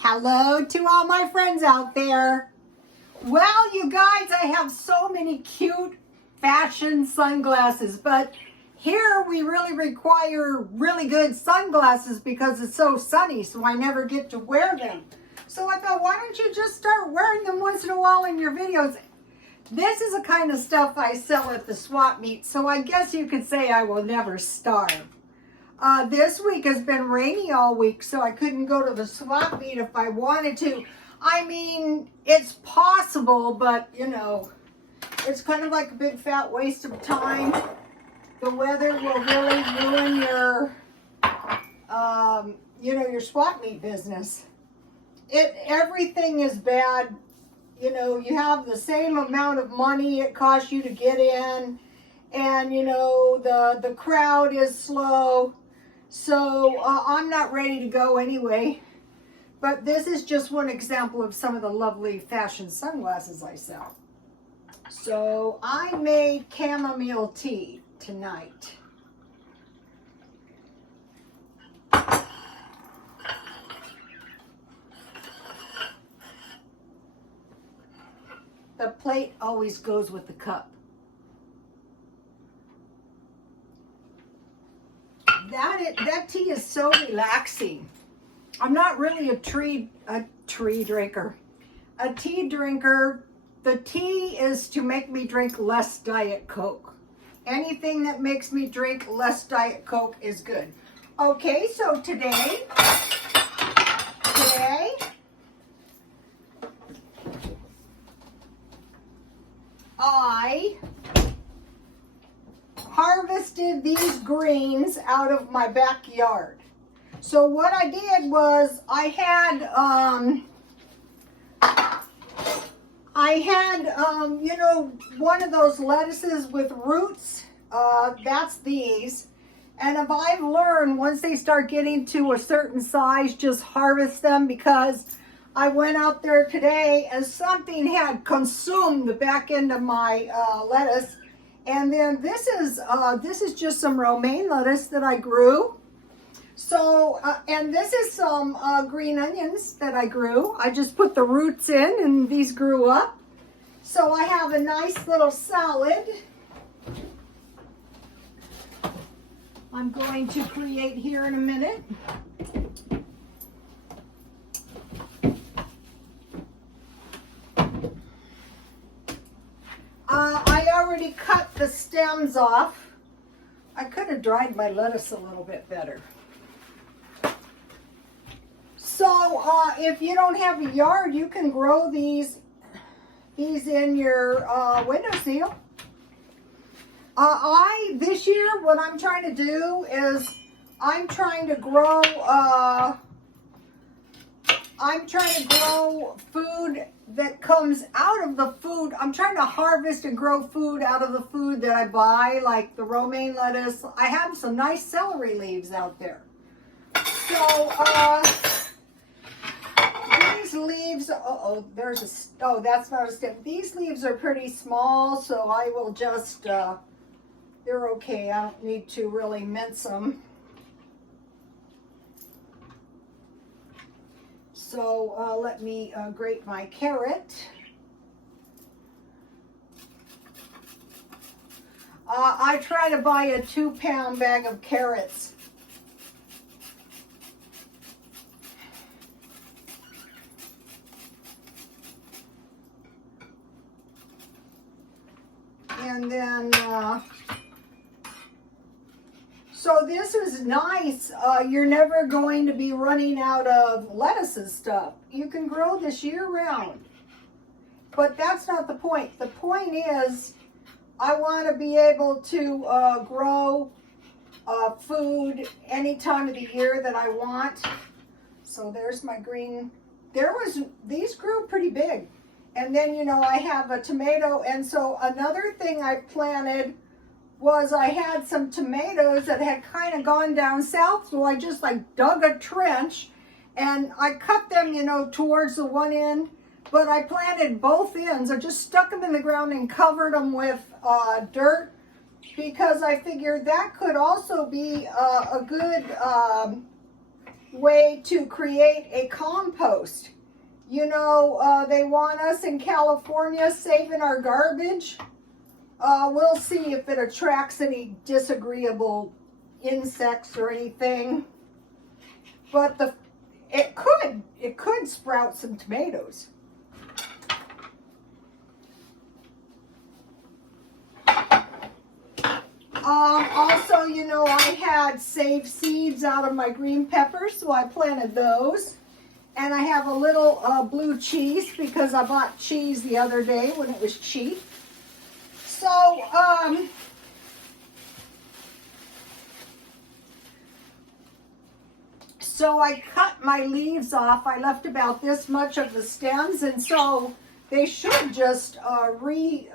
Hello to all my friends out there. Well, you guys, I have so many cute fashion sunglasses, but here we really require really good sunglasses because it's so sunny, so I never get to wear them. So I thought, why don't you just start wearing them once in a while in your videos? This is the kind of stuff I sell at the swap meet, so I guess you could say I will never starve. This week has been rainy all week, so I couldn't go to the swap meet if I wanted to. I mean, it's possible, but, you know, it's kind of like a big fat waste of time. The weather will really ruin your, your swap meet business. Everything is bad. You know, you have the same amount of money it costs you to get in, and, you know, the crowd is slow. So I'm not ready to go anyway. But this is just one example of some of the lovely fashion sunglasses I sell. So I made chamomile tea tonight. The plate always goes with the cup. That tea is so relaxing. I'm not really a tea drinker. The tea is to make me drink less Diet Coke. Anything that makes me drink less Diet Coke is good. Okay, so today, I harvested these greens out of my backyard. So what I did was I had one of those lettuces with roots. That's these. And if I've learned, once they start getting to a certain size, just harvest them, because I went out there today and something had consumed the back end of my lettuce. And then this is just some romaine lettuce that I grew. So, and this is some green onions that I grew. I just put the roots in and these grew up. So I have a nice little salad I'm going to create here in a minute. I already cut the stems off. I could have dried my lettuce a little bit better. So if you don't have a yard, you can grow these in your windowsill. This year, what I'm trying to do is I'm trying to grow food that comes out of the food. I'm trying to harvest and grow food out of the food that I buy, like the romaine lettuce. I have some nice celery leaves out there. So, these leaves, that's not a stem. These leaves are pretty small, so I will just, they're okay. I don't need to really mince them. So let me grate my carrot. I try to buy a 2-pound bag of carrots. And then, so this is nice. You're never going to be running out of lettuce and stuff. You can grow this year round. But that's not the point. The point is, I want to be able to grow food any time of the year that I want. So there's my green. These grew pretty big. And then, you know, I have a tomato. And so another thing I planted was I had some tomatoes that had kind of gone down south. So I just like dug a trench and I cut them, you know, towards the one end. But I planted both ends. I just stuck them in the ground and covered them with dirt, because I figured that could also be a good way to create a compost. You know, they want us in California saving our garbage. We'll see if it attracts any disagreeable insects or anything. But it could sprout some tomatoes. Also, you know, I had saved seeds out of my green peppers, so I planted those. And I have a little blue cheese because I bought cheese the other day when it was cheap. So, I cut my leaves off. I left about this much of the stems, and so they should just root.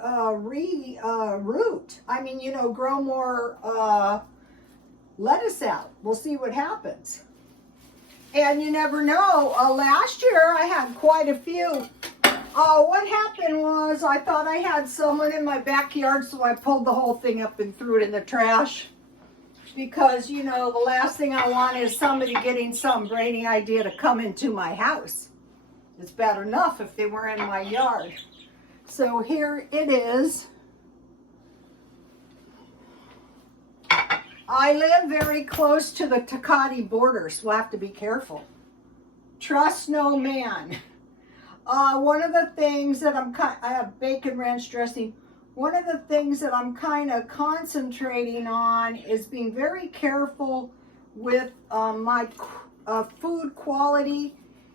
I mean, you know, grow more lettuce out. We'll see what happens. And you never know. Last year I had quite a few. What happened was I thought I had someone in my backyard, so I pulled the whole thing up and threw it in the trash. Because, you know, the last thing I want is somebody getting some brainy idea to come into my house. It's bad enough if they were in my yard. So here it is. I live very close to the Tecate border, so we'll have to be careful. Trust no man. One of the things that I have bacon ranch dressing. One of the things that I'm kind of concentrating on is being very careful with my food quality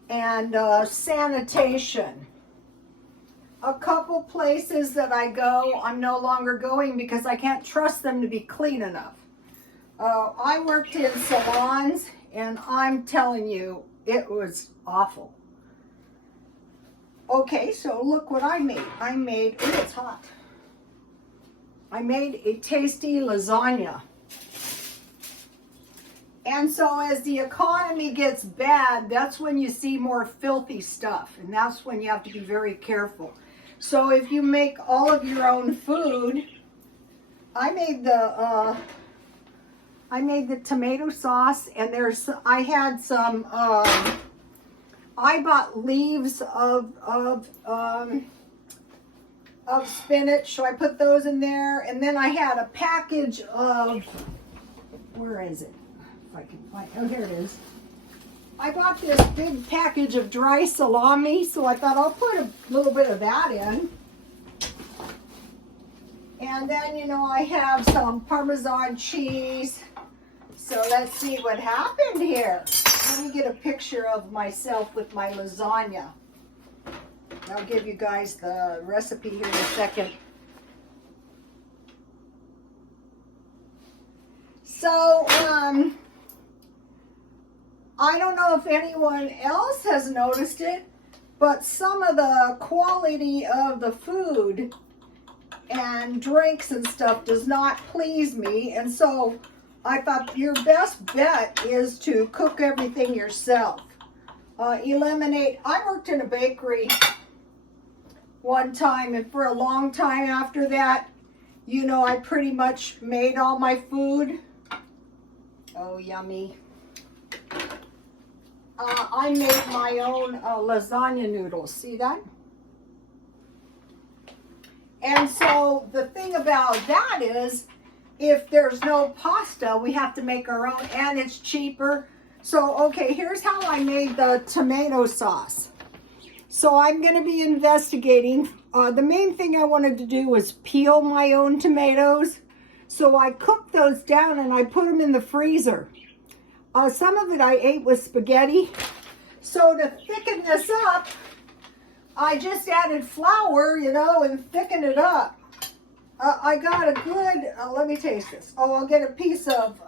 and sanitation. A couple places that I go, I'm no longer going because I can't trust them to be clean enough. I worked in salons, and I'm telling you, it was awful. Okay, so look what I made. Oh, it's hot. I made a tasty lasagna. And so as the economy gets bad, that's when you see more filthy stuff, and that's when you have to be very careful. So if you make all of your own food, I made the tomato sauce, and I had some, I bought leaves of spinach, so I put those in there, and then I had a package of, where is it? If I can find, oh, here it is. I bought this big package of dry salami, so I thought I'll put a little bit of that in. And then, you know, I have some Parmesan cheese. So let's see what happened here. Let me get a picture of myself with my lasagna. I'll give you guys the recipe here in a second. So, I don't know if anyone else has noticed it, but some of the quality of the food and drinks and stuff does not please me. And so I thought your best bet is to cook everything yourself. Eliminate, I worked in a bakery one time, and for a long time after that, you know, I pretty much made all my food. Oh, yummy. I made my own lasagna noodles. See that? And so the thing about that is, if there's no pasta, we have to make our own, and it's cheaper. So, okay, here's how I made the tomato sauce. So I'm going to be investigating. The main thing I wanted to do was peel my own tomatoes. So I cooked those down and I put them in the freezer. Some of it I ate with spaghetti. So to thicken this up, I just added flour, you know, and thickened it up. I got a good, let me taste this. Oh, I'll get a piece of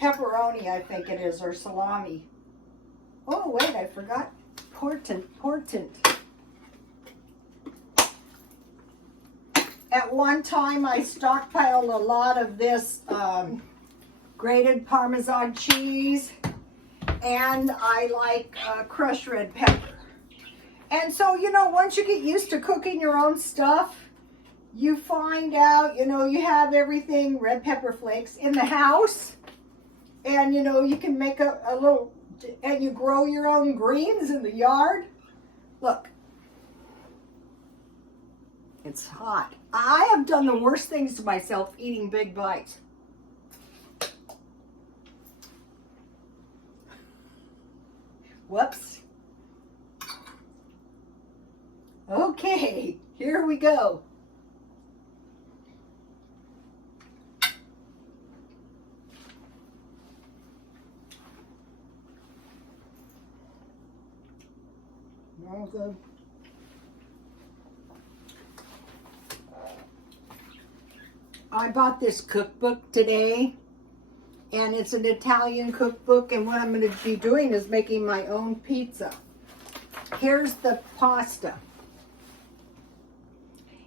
pepperoni, I think it is, or salami. Oh, wait, I forgot. Important. At one time, I stockpiled a lot of this grated Parmesan cheese, and I like crushed red pepper. And so, you know, once you get used to cooking your own stuff, you find out, you know, you have everything, red pepper flakes, in the house. And you know, you can make a little, and you grow your own greens in the yard. Look, it's hot. I have done the worst things to myself eating big bites. Whoops. Okay, here we go. All good. I bought this cookbook today, and it's an Italian cookbook, and what I'm going to be doing is making my own pizza. Here's the pasta.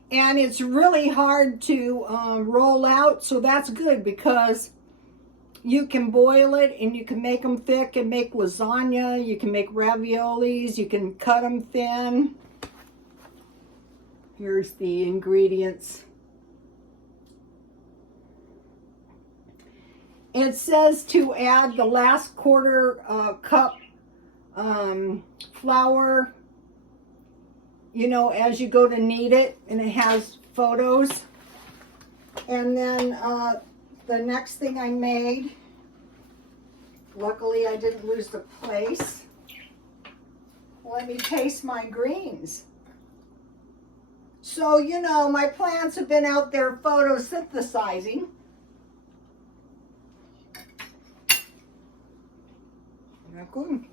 And it's really hard to roll out, so that's good because you can boil it and you can make them thick and make lasagna. You can make raviolis. You can cut them thin. Here's the ingredients. It says to add the last quarter cup flour, you know, as you go to knead it, and it has photos. And then the next thing I made, luckily I didn't lose the place. Let me taste my greens. So, you know, my plants have been out there photosynthesizing. Good.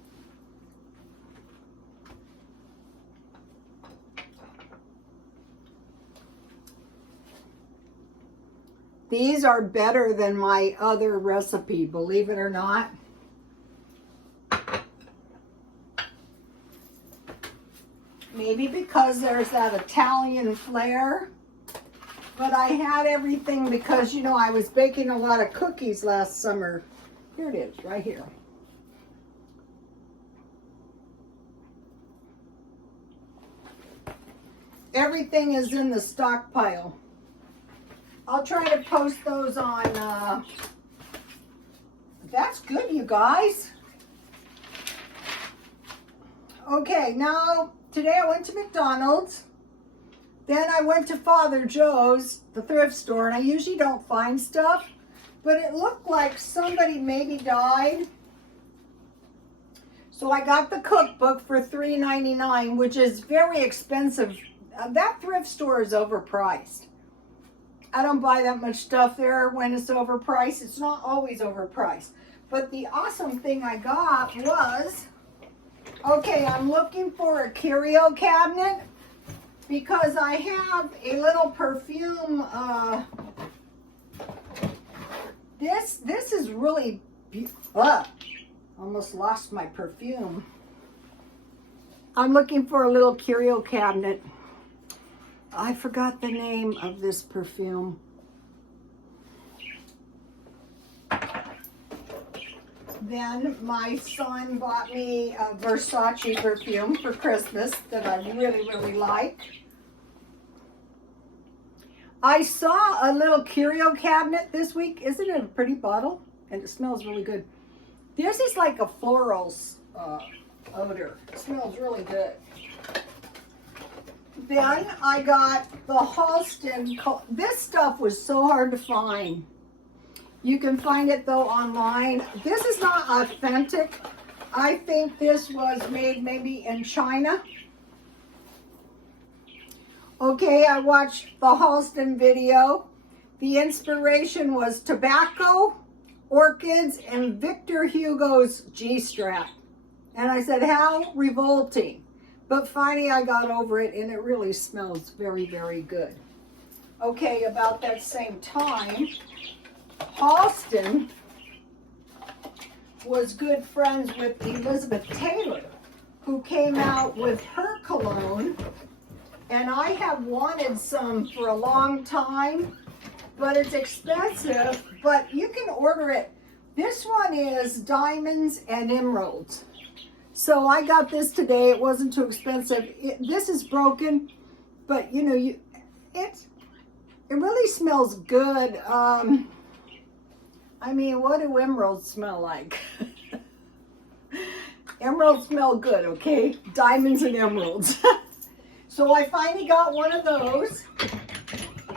These are better than my other recipe, believe it or not. Maybe because there's that Italian flair. But I had everything because, you know, I was baking a lot of cookies last summer. Here it is, right here. Everything is in the stockpile. I'll try to post those on, that's good, you guys. Okay, now, today I went to McDonald's. Then I went to Father Joe's, the thrift store, and I usually don't find stuff, but it looked like somebody maybe died. So I got the cookbook for $3.99, which is very expensive. That thrift store is overpriced. I don't buy that much stuff there when it's overpriced. It's not always overpriced. But the awesome thing I got was, okay, I'm looking for a curio cabinet because I have a little perfume. This is really beautiful. Almost lost my perfume. I'm looking for a little curio cabinet. I forgot the name of this perfume. Then my son bought me a Versace perfume for Christmas that I really, really like. I saw a little curio cabinet this week. Isn't it a pretty bottle? And it smells really good. This is like a floral odor. It smells really good. Then I got the Halston. This stuff was so hard to find. You can find it though online. This is not authentic. I think this was made maybe in China. Okay, I watched the Halston video. The inspiration was tobacco, orchids, and Victor Hugo's G-strap. And I said, how revolting. But finally I got over it, and it really smells very, very good. Okay, about that same time, Halston was good friends with Elizabeth Taylor, who came out with her cologne. And I have wanted some for a long time, but it's expensive, but you can order it. This one is diamonds and emeralds. So I got this today. It wasn't too expensive. This is broken, but you know, it really smells good. I I mean, what do emeralds smell like? Emeralds smell good, okay? Diamonds and emeralds. So I finally got one of those.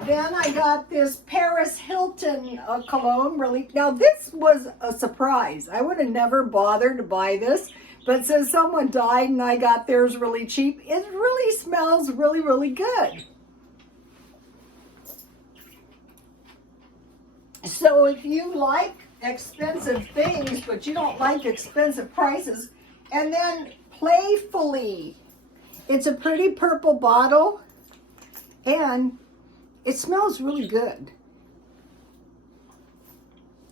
Then I got this Paris Hilton cologne. Really, now this was a surprise. I would have never bothered to buy this, but since someone died and I got theirs really cheap, it really smells really, really good. So if you like expensive things, but you don't like expensive prices, and then Playfully, it's a pretty purple bottle, and it smells really good.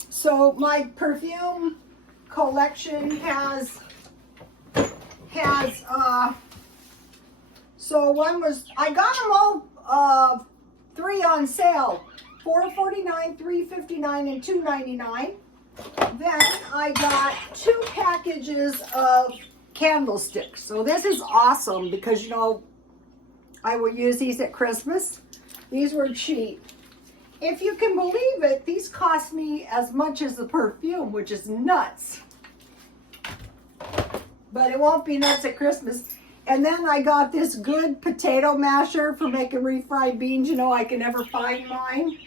So my perfume collection has so one was, I got them all 3 on sale, $4.49, $3.59, and $2.99. Then I got 2 packages of candlesticks. So this is awesome because, you know, I will use these at Christmas. These were cheap. If you can believe it, these cost me as much as the perfume, which is nuts. But it won't be nuts at Christmas. And then I got this good potato masher for making refried beans. You know, I can never find mine.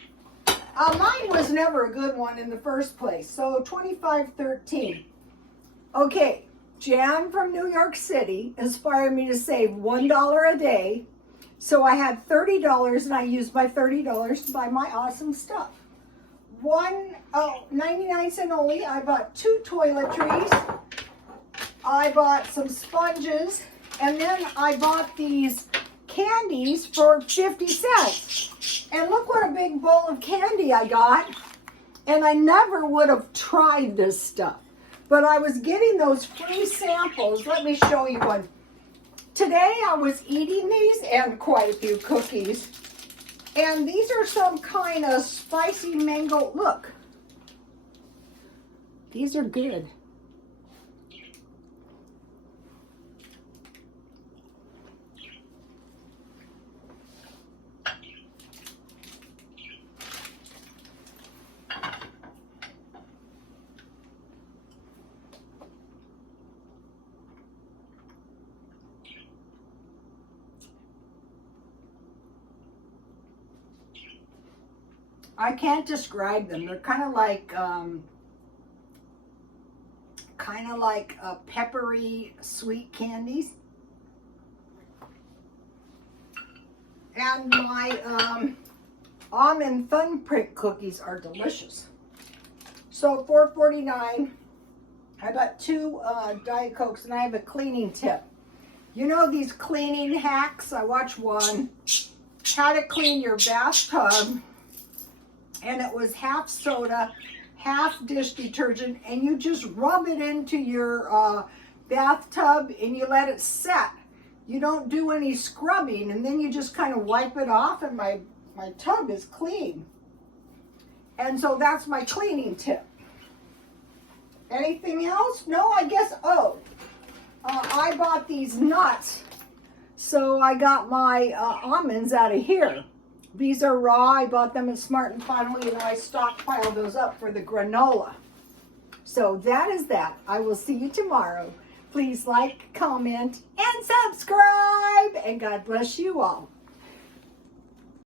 Mine was never a good one in the first place. So $25.13. Okay, Jan from New York City inspired me to save $1 a day. So I had $30 and I used my $30 to buy my awesome stuff. 99 cents only. I bought 2 toiletries. I bought some sponges, and then I bought these candies for 50 cents. And look what a big bowl of candy I got. And I never would have tried this stuff, but I was getting those free samples. Let me show you one. Today I was eating these and quite a few cookies. And these are some kind of spicy mango. Look, these are good. I can't describe them. They're kind of like peppery sweet candies. And my almond thumbprint cookies are delicious. So $4.49. I bought 2 Diet Cokes, and I have a cleaning tip. You know these cleaning hacks? I watched one. How to clean your bathtub. And it was half soda, half dish detergent, and you just rub it into your bathtub and you let it set. You don't do any scrubbing, and then you just kind of wipe it off, and my tub is clean. And so that's my cleaning tip. Anything else? No, I guess, I bought these nuts. So I got my almonds out of here. These are raw. I bought them at Smart & Final. You know, I stockpiled those up for the granola. So that is that. I will see you tomorrow. Please like, comment, and subscribe. And God bless you all.